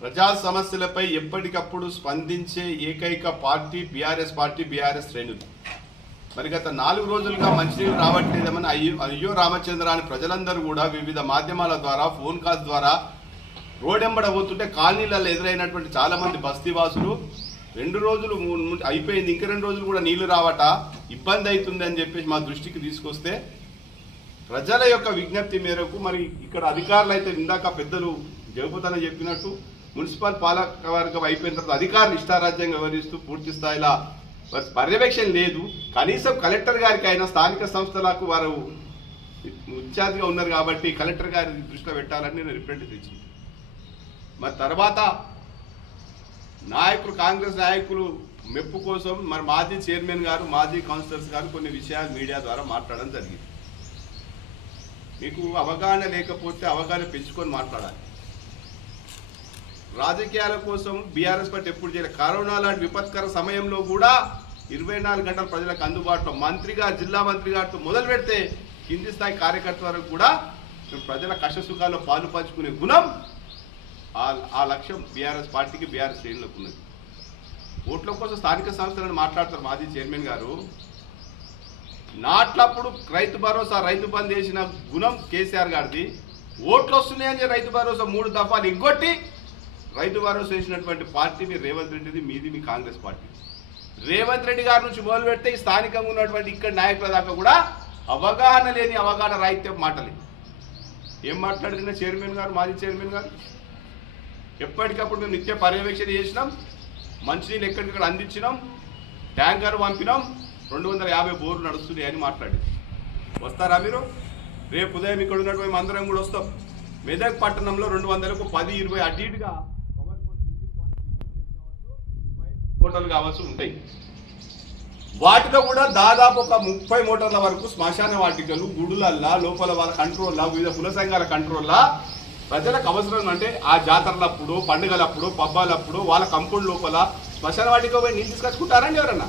ప్రజా సమస్యలపై ఎప్పటికప్పుడు స్పందించే ఏకైక పార్టీ బీఆర్ఎస్ శ్రేణులు. మరి గత 4 రోజులుగా మంచినీళ్ళు రావట్లేదమని అయ్యో రామచంద్ర అని ప్రజలందరూ కూడా వివిధ మాధ్యమాల ద్వారా, ఫోన్ కాల్స్ ద్వారా రోడెంబడ పోతుంటే కాలనీలలో ఎదురైనటువంటి చాలా మంది బస్తీవాసులు 2 రోజులు అయిపోయింది, ఇంక 2 రోజులు కూడా నీళ్లు రావట, ఇబ్బంది అవుతుంది అని చెప్పేసి మా దృష్టికి తీసుకొస్తే ప్రజల యొక్క విజ్ఞప్తి మేరకు మరి ఇక్కడ అధికారులు అయితే ఇందాక పెద్దలు జగపతన చెప్పినట్టు మున్సిపల్ పాలకవర్గం అయిపోయిన తర్వాత అధికారులు ఇష్టారాజ్యంగా వ్యవహరిస్తూ పూర్తి స్థాయిలో పర్యవేక్షణ లేదు. కనీసం కలెక్టర్ గారికి అయినా స్థానిక సంస్థలకు వారు ఇన్ఛార్జిగా ఉన్నారు కాబట్టి కలెక్టర్ గారి దృష్టిలో పెట్టాలని నేను రిప్రజెంట్ తెచ్చింది. మరి తర్వాత కాంగ్రెస్ నాయకులు మెప్పు కోసం మరి మాజీ చైర్మన్ గారు, మాజీ కౌన్సిలర్స్ గారు కొన్ని విషయాలు మీడియా ద్వారా మాట్లాడడం జరిగింది. మీకు అవగాహన లేకపోతే అవగాహన పెంచుకొని మాట్లాడాలి. రాజకీయాల కోసం బీఆర్ఎస్ పార్టీ ఎప్పుడు చేయలేదు. కరోనా లాంటి విపత్కర సమయంలో కూడా 24 గంటలు ప్రజలకు అందుబాటులో మంత్రిగా, జిల్లా మంత్రి గారితో మొదలు పెడితే కింది స్థాయి కార్యకర్తల వరకు కూడా ప్రజల కష్ట సుఖాల్లో పాలు పంచుకునే గుణం, ఆ లక్ష్యం బీఆర్ఎస్ పార్టీకి, బీఆర్ఎస్ శ్రేణులకు ఉన్నది. ఓట్ల కోసం స్థానిక సంస్థలను మాట్లాడతారు మాజీ చైర్మన్ గారు. నాట్లప్పుడు రైతు భరోసా, రైతు బంద్ చేసిన గుణం కేసీఆర్ గారిది. ఓట్లు వస్తున్నాయని రైతు భరోసా 3 దఫాలు ఎగ్గొట్టి రైతు భరోసా వేసినటువంటి పార్టీ మీ రేవంత్ రెడ్డిది, మీది మీ కాంగ్రెస్ పార్టీ. రేవంత్ రెడ్డి గారి నుంచి మొదలు పెడితే ఈ స్థానికంగా ఉన్నటువంటి ఇక్కడ నాయకుల దాకా కూడా అవగాహన లేని, అవగాహన రాహిత్యం మాటలే. ఏం మాట్లాడిన చైర్మన్ గారు, మాజీ చైర్మన్ గారు? ఎప్పటికప్పుడు మేము నిత్య పర్యవేక్షణ చేసినాం, మంచినీళ్ళు ఎక్కడికక్కడ అందించినాం, ట్యాంకర్ పంపినాం, 250 బోర్లు నడుస్తున్నాయి అని మాట్లాడింది. వస్తారా మీరు? రేపు ఉదయం ఇక్కడ ఉన్నటువంటి అందరం కూడా వస్తాం. మెదక్ పట్టణంలో 200కు 10, 20 అటు ఇటుగా మోటార్లు కావాల్సి ఉంటాయి. వాటిలో కూడా దాదాపు ఒక 30 మోటార్ల వరకు శ్మశాన వాటికలు, గుడులల్లా, లోపల వాళ్ళ కంట్రోల్లా, వివిధ కుల సంఘాల కంట్రోల్లా ప్రజలకు అవసరం. అంటే ఆ జాతరలప్పుడు, పండుగలప్పుడు, పబ్బాలప్పుడు వాళ్ళ కంపౌండ్ లోపల శ్మశాన వాటిక పోయి నీళ్ళు తీసుకొచ్చుకుంటారండి ఎవరన్నా?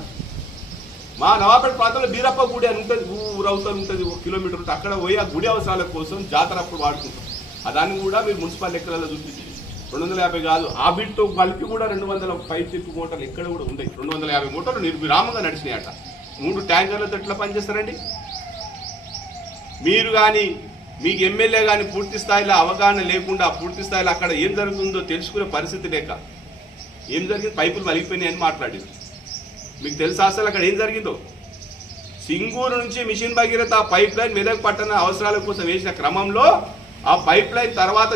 మా నవాపేట ప్రాంతంలో బీరప్ప గుడి అని ఉంటుంది, ఊరవుతూ ఉంటుంది, 1 కిలోమీటర్ ఉంటుంది. అక్కడ పోయి ఆ గుడి అవసరాల కోసం జాతర అప్పుడు వాడుకుంటాం. దాన్ని కూడా మీరు మున్సిపల్ లెక్కలలో చూపించి 250 కాదు, ఆ బిట్టు కలిపి కూడా 200 పైచిప్పు మోటార్లు ఎక్కడ కూడా ఉంటాయి. 250 మోటార్లు నిర్విరామంగా నడిచినాయట. 3 ట్యాంకర్లతో ఎట్లా పనిచేస్తారండి మీరు? కానీ మీకు ఎమ్మెల్యే కానీ పూర్తి స్థాయిలో అవగాహన లేకుండా, పూర్తి స్థాయిలో అక్కడ ఏం జరుగుతుందో తెలుసుకునే పరిస్థితి లేక, ఏం జరిగింది, పైపులు వలిగిపోయినాయని మాట్లాడింది. మీకు తెలుసా అసలు అక్కడ ఏం జరిగిందో? సింగూరు నుంచి mission Bhagiratha pipeline Medak పట్టణ అవసరాల కోసం వేసిన క్రమంలో ఆ పైప్ లైన్ తర్వాత